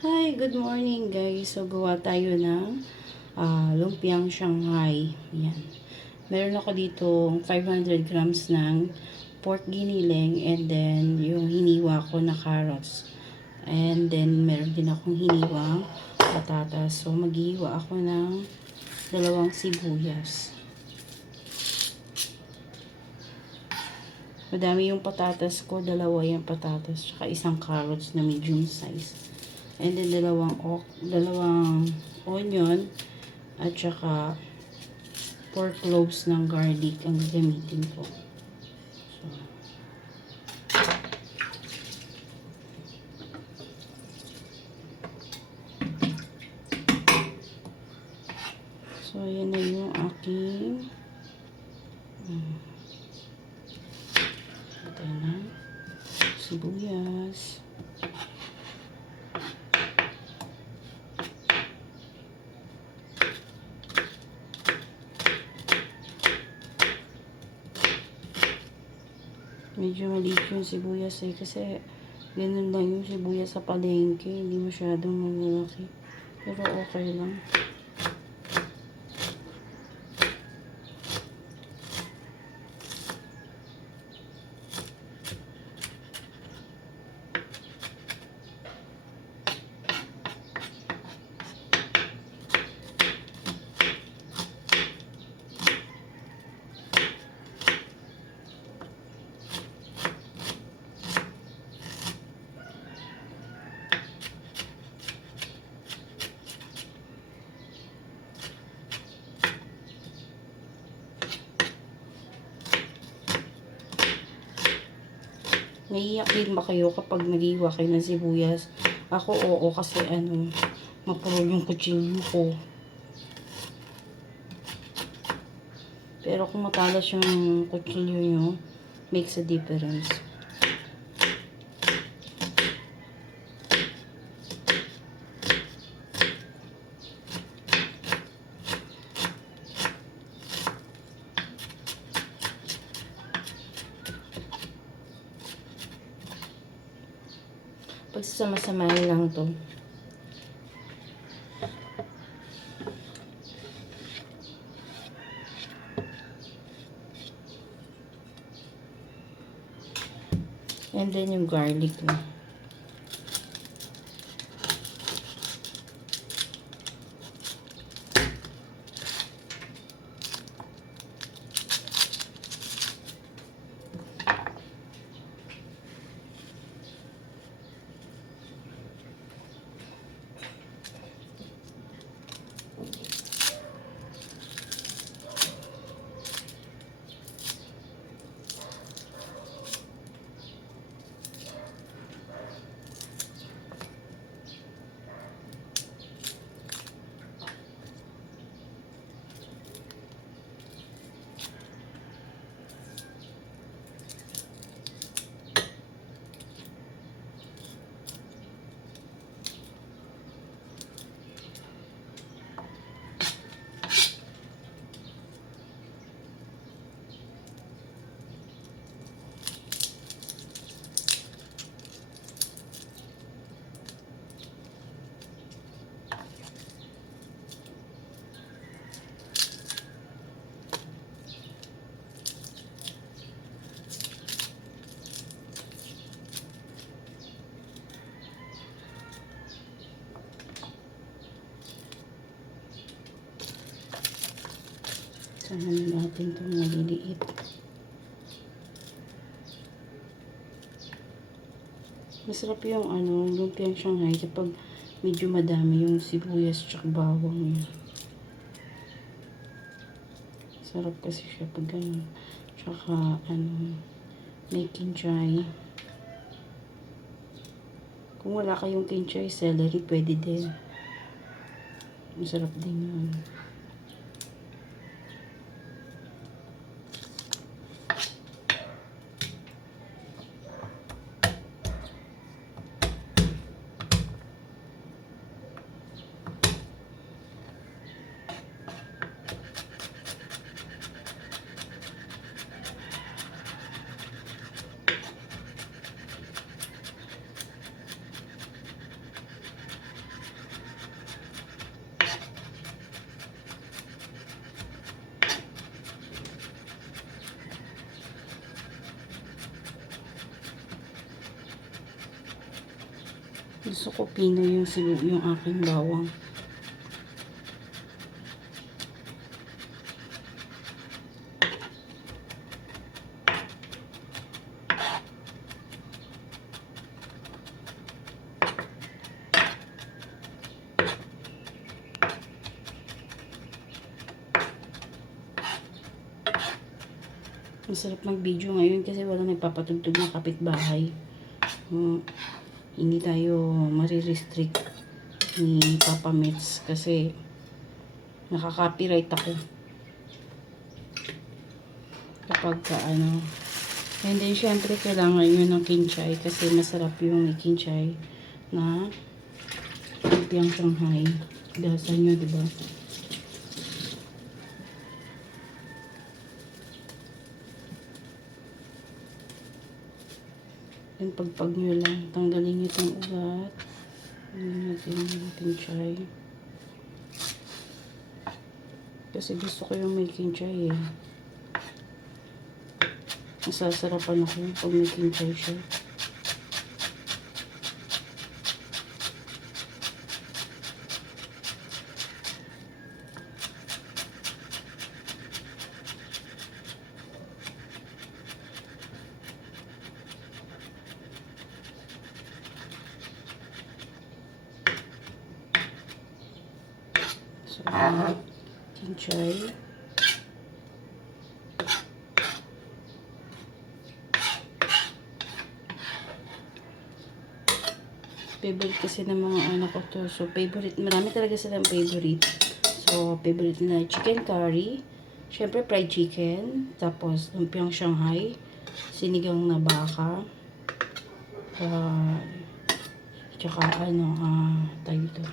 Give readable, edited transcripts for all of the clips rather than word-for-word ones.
Hi, good morning guys. So, gawa tayo ng lumpiang Shanghai. Yan. Meron ako dito 500 grams ng pork giniling and then yung hiniwa ko na carrots. And then, meron din akong hiniwang patatas. So, maghihiwa ako ng dalawang sibuyas. Madami yung patatas ko. Dalawa yung patatas. Tsaka isang carrots na medium size. And then dalawang onion at saka 4 cloves ng garlic ang gagamitin ko. So yan na yung aking ito na sibuyas. Medyo maliit yung sibuyas kasi ganun lang yung sibuyas sa palengke. Hindi masyadong malalaki. Pero okay lang. Naiiyak din ba kayo kapag naghiwa kayo ng sibuyas? Ako oo kasi mapurol yung kutsilyo ko. Pero kung matalas yung kutsilyo nyo, makes a difference. Pagsasama-samahin lang to. And then yung garlic mo. Sahanin natin itong maliliit. Masarap yung lumpiang Shanghai kapag medyo madami yung sibuyas at bawang niya. Sarap kasi siya pag ganun. Tsaka may kinchay. Kung wala kayong kinchay, celery pwede din. Masarap din yun. Gusto ko Pinoy yung aking bawang. Masarap mag-video ngayon kasi walang nagpapatugtog ng kapitbahay. Hindi tayo marirestrict ni Papa Mets kasi nakaka-copyright ako kapag ano. And then syempre kailangan nyo ng kinchay kasi masarap yung kinchay na lumpiang Shanghai. Gasa nyo, diba? Yung pagpag nyo lang, tanggalin nyo itong ugat. Natin yung kinchay. Kasi gusto ko yung may kinchay eh. Masasarapan ako pag may kinchay siya. So, kinchay. Favorite kasi ng mga anak ko to. So, favorite. Marami talaga silang favorite. So, favorite nila chicken curry. Syempre, fried chicken. Tapos, lumpiang Shanghai. Sinigang na baka. Tsaka, tayo ito.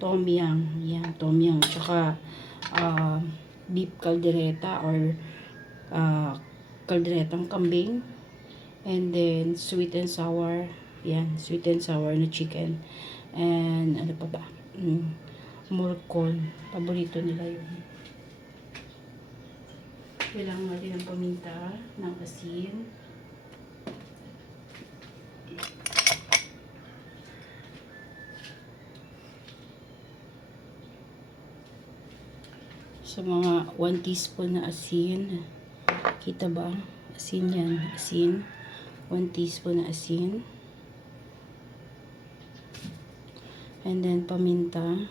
Tom yum. Yan, tom yum. Tsaka, beef caldereta or calderetang kambing. And then, sweet and sour. Yan, sweet and sour na chicken. And, ano pa ba? Morcon. Paborito nila yun. Kailangan natin ng paminta, ng asin. So, mga 1 teaspoon na asin. Kita ba? Asin yan. Asin. 1 teaspoon na asin. And then, paminta.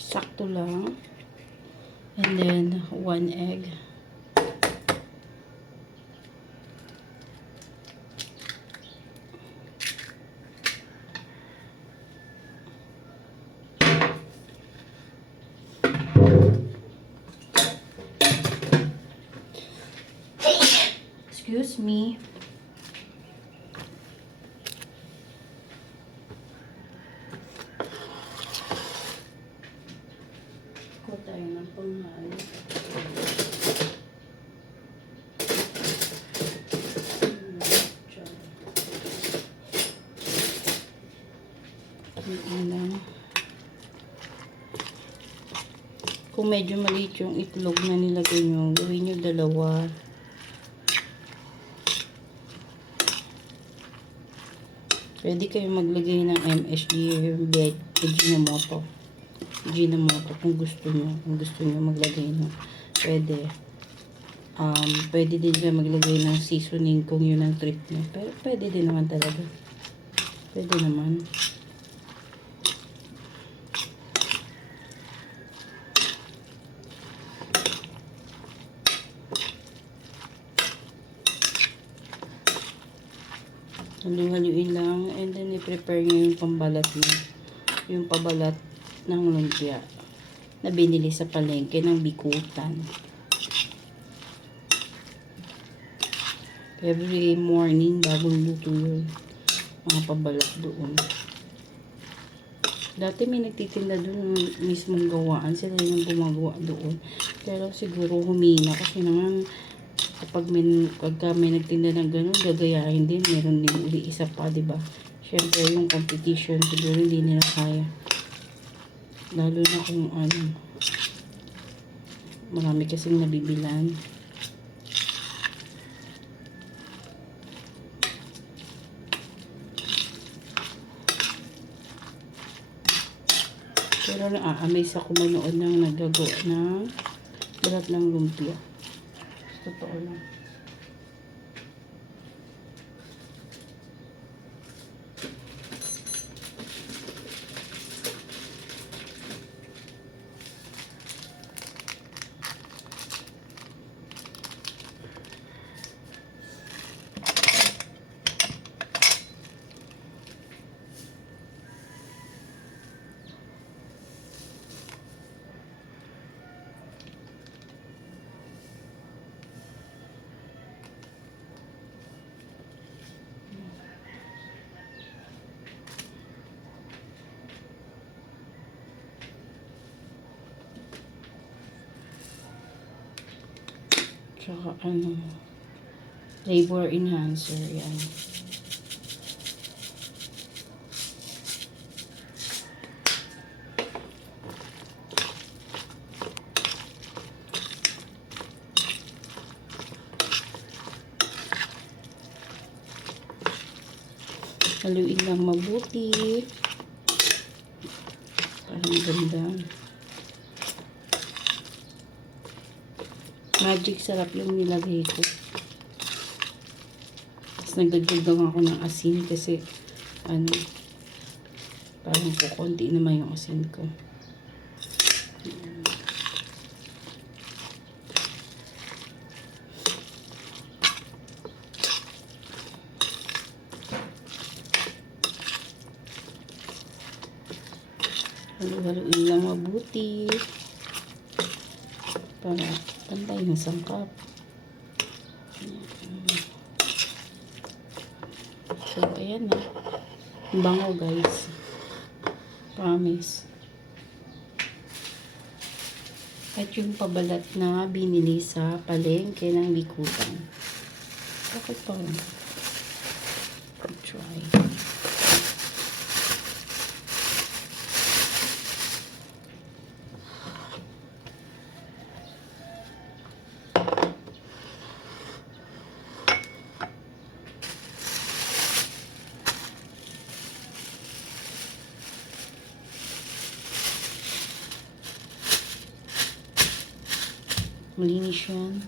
Sakto lang. And then, 1 egg. Excuse me. Kuha tayo ng panghalo. Kung medyo maliit yung itlog na nilagay nyo, gawin nyo 2. Pwede kayo maglagay ng MSG, Ajinomoto. Ajinomoto kung gusto nyo. Kung gusto nyo maglagay ng pwede. Pwede din kayo maglagay ng seasoning kung yun ang trip nyo. Pero pwede din naman talaga. Pwede naman. Halu-haluin lang and then i-prepare nyo yung pambalat nyo. Yung pabalat ng lumpia na binili sa palengke ng bikutan. Every morning bagong luto yun. Mga pabalat doon. Dati may nagtitinda doon mismong gawaan. Sila yung gumagawa doon. Pero siguro humina kasi naman kapag may nagtinda ng gano'n, gagayahin din. Meron din uli isa pa, diba? Siyempre, yung competition, siguro hindi nila kaya. Lalo na kung marami kasing nabibilan. Pero na-amaze ako manood ng nagagawa ng balat ng lumpia. Totoo lang. Tsaka flavor enhancer, yan. Haluin lang mabuti. Parang ganda. Magic sarap yung nilagay ko. Tapos nagdagdag ako ng asin kasi parang kukunti naman yung asin ko. Halu-haluin lang mabuti para pantay yung sangkap. So, ayan na. Bango, guys. Promise. At yung pabalat na binili sa palengke ng Bikutan. Bakit pa rin? Try. Malinis yan.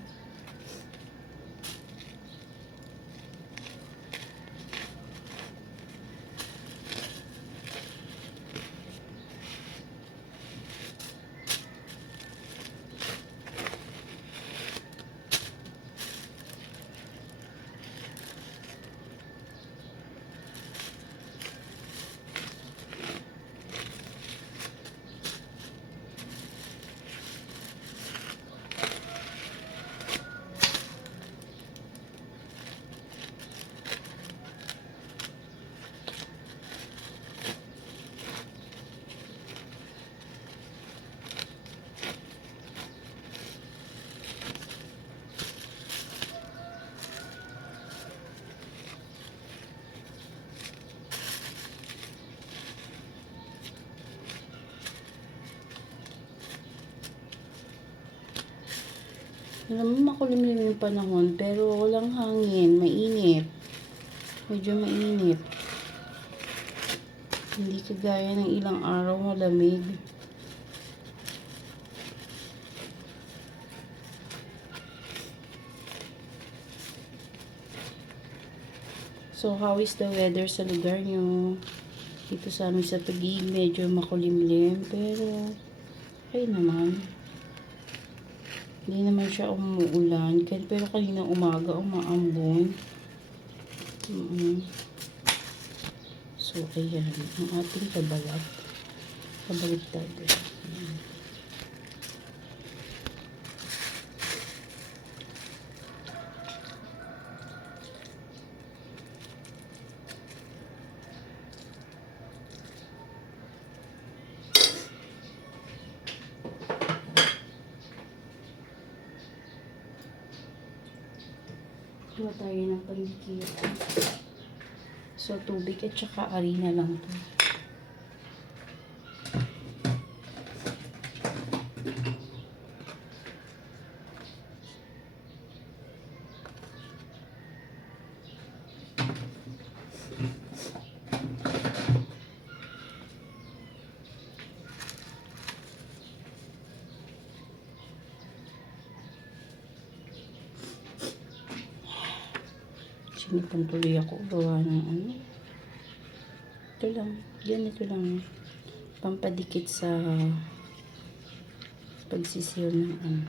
Alam mo, makulimlim yung panahon, pero walang hangin, mainit. Medyo mainit. Hindi kagaya ng ilang araw malamig. So, how is the weather sa lugar nyo? Dito sa amin sa Taguig, medyo makulimlim, pero okay naman. Hindi naman siya umuulan. Pero kanina umaga, umaambon. So, ayan. Ang ating kabalat. Kabaliktad. Ayan. Kuha tayo ng panikit. So, tubig at saka harina lang to. Sinipon tuloy ako. Gawa ng ano. Ito lang. Ganito lang. Pampadikit sa pagsisiyo ng ano.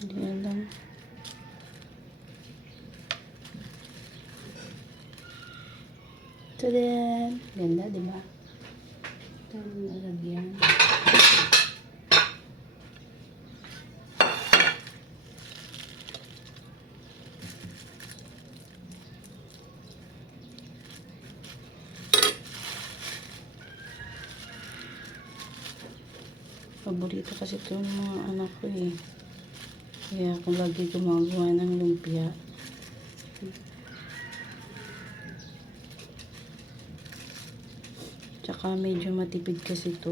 Yan lang. Tada! Ganda, di ba? Tamang nalagyan. Paborito kasi ito ng mga anak ko eh. Kaya ako lagi gumagawa ng lumpia. Tsaka medyo matipid kasi ito.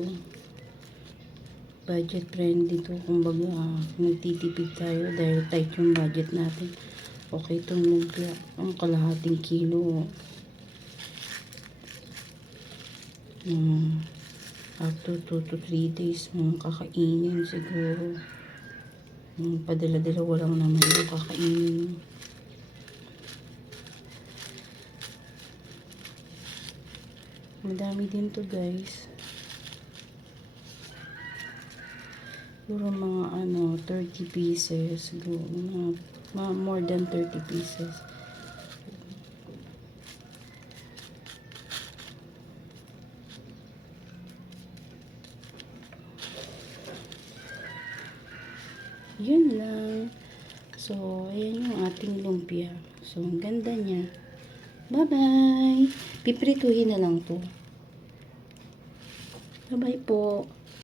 Budget friendly ito. Kumbaga, nagtitipid tayo dahil tight yung budget natin. Okay itong lumpia. Ang kalahating kilo. After 2 to 3 days, kakainin siguro. Padala-dalawa lang naman yung kakainin. Madami din to guys. Siguro mga 30 pieces. Siguro mga more than 30 pieces. Yun lang. So, ayan yung ating lumpia. So, ang ganda niya. Bye-bye! Piprituhin na lang to. Bye-bye po.